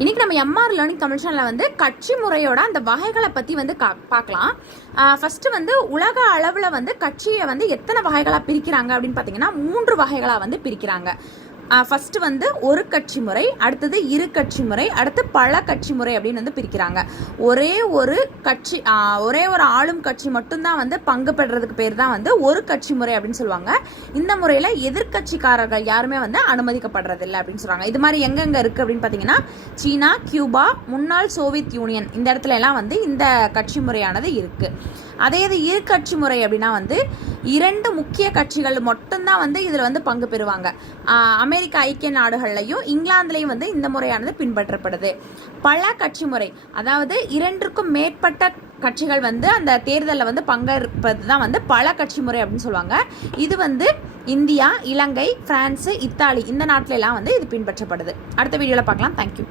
இன்னைக்கு நம்ம MR learning Tamil சேனலில் வந்து கட்சி முறையோட அந்த வகைகளை பற்றி வந்து பார்க்கலாம். ஃபஸ்ட்டு வந்து உலக அளவில் வந்து கட்சியை வந்து எத்தனை வகைகளாக பிரிக்கிறாங்க அப்படின்னு பார்த்தீங்கன்னா 3 வகைகளாக வந்து பிரிக்கிறாங்க. ஃபஸ்ட்டு வந்து ஒரு கட்சி முறை, அடுத்தது இரு கட்சி முறை, அடுத்து பல கட்சி முறை அப்படின்னு வந்து பிரிக்கிறாங்க. ஒரே ஒரு ஆளும் கட்சி மட்டும்தான் வந்து பங்கு பெறுறதுக்கு பேர் தான் வந்து ஒரு கட்சி முறை அப்படின்னு சொல்லுவாங்க. இந்த முறையில் எதிர்கட்சிக்காரர்கள் யாருமே வந்து அனுமதிக்கப்படுறதில்லை அப்படின்னு சொல்கிறாங்க. இது மாதிரி எங்கெங்கே இருக்குது அப்படின்னு பார்த்தீங்கன்னா சீனா, கியூபா, முன்னாள் சோவியத் யூனியன், இந்த இடத்துல எல்லாம் வந்து இந்த கட்சி முறையானது இருக்குது. அதே இது இரு கட்சி முறை அப்படின்னா வந்து 2 முக்கிய கட்சிகள் மட்டும்தான் வந்து இதில் வந்து பங்கு பெறுவாங்க. அமெரிக்க ஐக்கிய நாடுகள்லையும் இங்கிலாந்துலையும் வந்து இந்த முறையானது பின்பற்றப்படுது. பல கட்சி முறை, அதாவது 2க்கும் மேற்பட்ட கட்சிகள் வந்து அந்த தேர்தலில் வந்து பங்கேற்பது தான் வந்து பல கட்சி முறை அப்படின்னு சொல்லுவாங்க. இது வந்து இந்தியா, இலங்கை, பிரான்ஸ், இத்தாலி இந்த நாட்டில எல்லாம் வந்து இது பின்பற்றப்படுது. அடுத்த வீடியோவில் பார்க்கலாம். தேங்க்யூ.